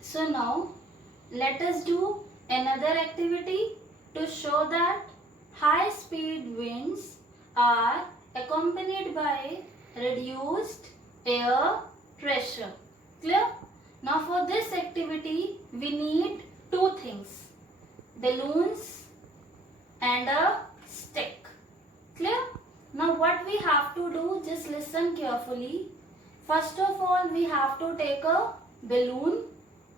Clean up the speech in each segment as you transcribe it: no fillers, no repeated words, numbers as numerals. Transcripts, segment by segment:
So now let us do another activity to show that high speed winds are accompanied by reduced air pressure. Clear? Now for this activity we need two things, balloons and a stick. Clear? Now what we have to do, just listen carefully. First of all we have to take a balloon.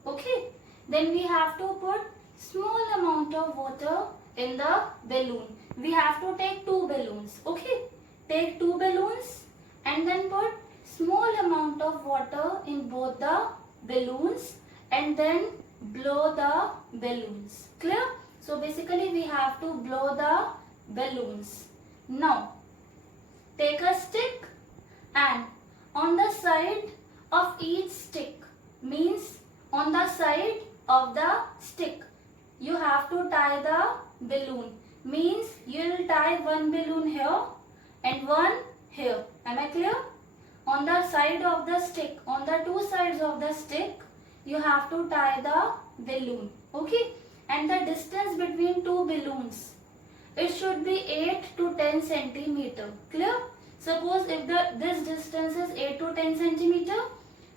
Okay, then we have to put small amount of water in the balloon. We have to take two balloons. Okay, take two balloons and then put small amount of water in both the balloons and then blow the balloons. Clear? So basically we have to blow the balloons. Now take a stick and on the side of each stick, means on the side of the stick you have to tie the balloon, means you will tie one balloon here and one here. Am I clear? On the side of the stick, on the two sides of the stick you have to tie the balloon. Okay, and the distance between two balloons, it should be 8 to 10 centimeter. Clear? Suppose if this distance is 8 to 10 centimeter,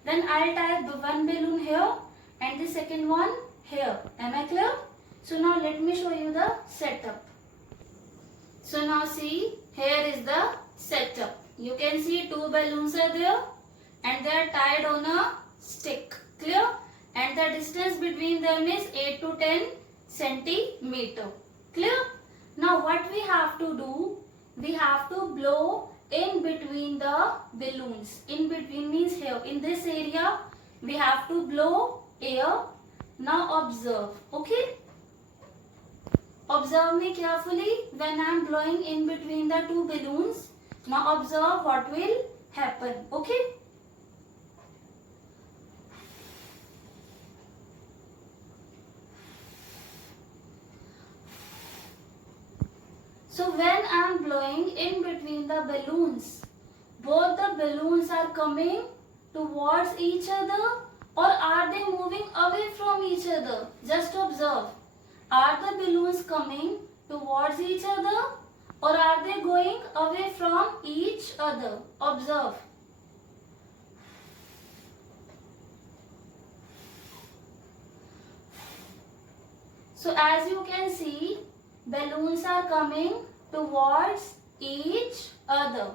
then I'll tie one balloon here and the second one here. Am I clear? So now let me show you the setup. So now see, here is the setup. You can see two balloons are there and they are tied on a stick. Clear? And the distance between them is 8 to 10 centimeter. Clear? Now what we have to do, we have to blow in between the balloons. In between means here. In this area we have to blow air. Now observe. Okay? Observe me carefully when I am blowing in between the two balloons. Now observe what will happen. Okay? So when I am blowing in between the balloons, both the balloons are coming towards each other or are they moving away from each other? Just observe. Are the balloons coming towards each other or are they going away from each other? Observe. So as you can see, balloons are coming towards each other.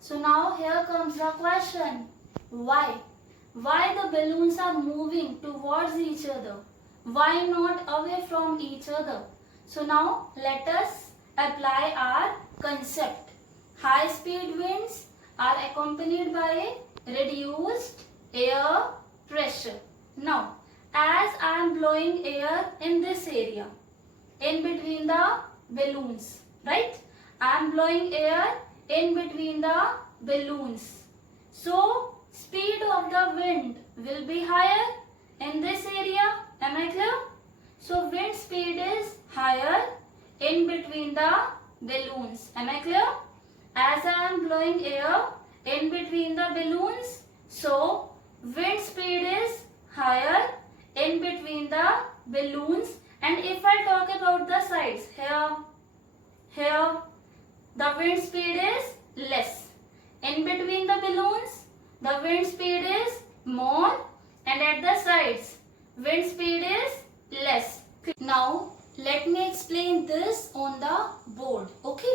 So now here comes the question. Why? Why the balloons are moving towards each other? Why not away from each other? So now let us apply our concept. High speed winds are accompanied by reduced air pressure. Now as I am blowing air in this area, in between the balloons, right? I am blowing air in between the balloons. So speed of the wind will be higher in this area. Am I clear? So wind speed is higher in between the balloons. Am I clear? As I am blowing air in between the balloons, so wind speed is higher in between the balloons. And if I talk about the sides, here, the wind speed is less. In between the balloons, the wind speed is more, and at the sides, wind speed is less. Now, let me explain this on the board. Okay?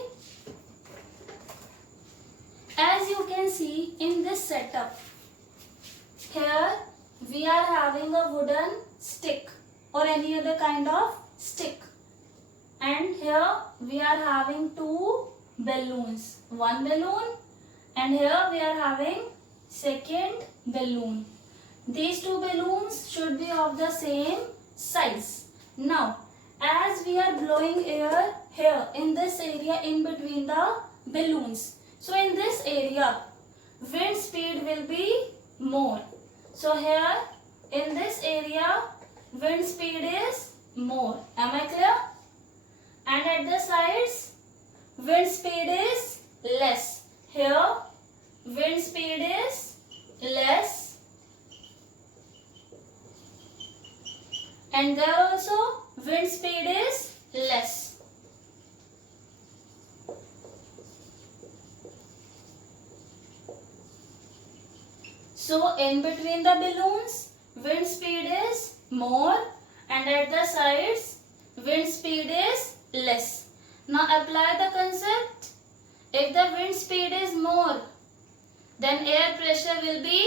As you can see in this setup, here we are having a wooden stick or any other kind of stick, and here we are having two balloons, one balloon, and here we are having second balloon. These two balloons should be of the same size. Now as we are blowing air here in this area in between the balloons, so in this area wind speed will be more. So here in this area wind speed is more. Am I clear? And at the sides wind speed is less. Here wind speed is less and there also wind speed is less. So in between the balloons, wind speed is more and at the sides, wind speed is less. Now apply the concept. If the wind speed is more, then air pressure will be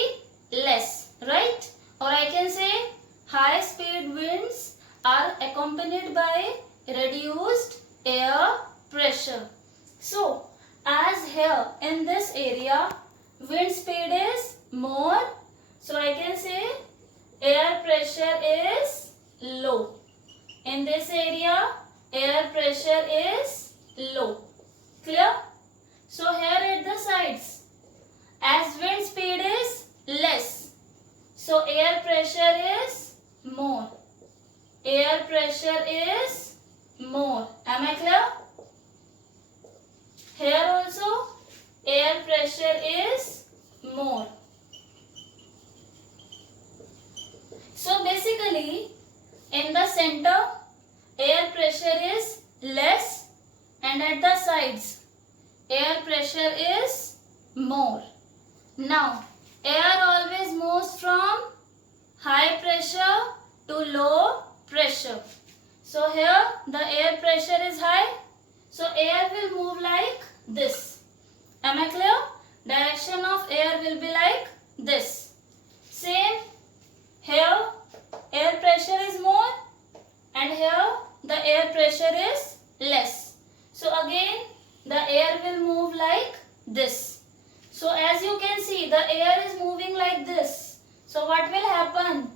less, right? Or I can say high speed winds are accompanied by reduced air pressure. So as here in this area, wind speed is more, so I can say air pressure is low. In this area, air pressure is low. Clear? So here at the sides, as wind speed is less, so air pressure is more. Air pressure is more. Am I clear? Here also air pressure is more. So basically in the center air pressure is less and at the sides air pressure is more. Now air always moves from high pressure to low pressure. So here the air pressure is high, so air will move like this. Am I clear? Direction of air will be like this. Same here, air pressure is more and here the air pressure is less. So again the air will move like this. So as you can see, the air is moving like this. So what will happen?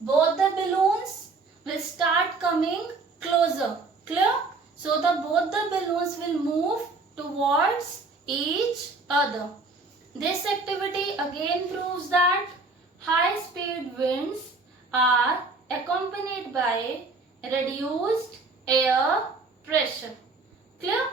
Both the balloons will start coming closer. Clear? So both the balloons will move towards each other. This activity again proves that high speed winds are accompanied by reduced air pressure. Clear?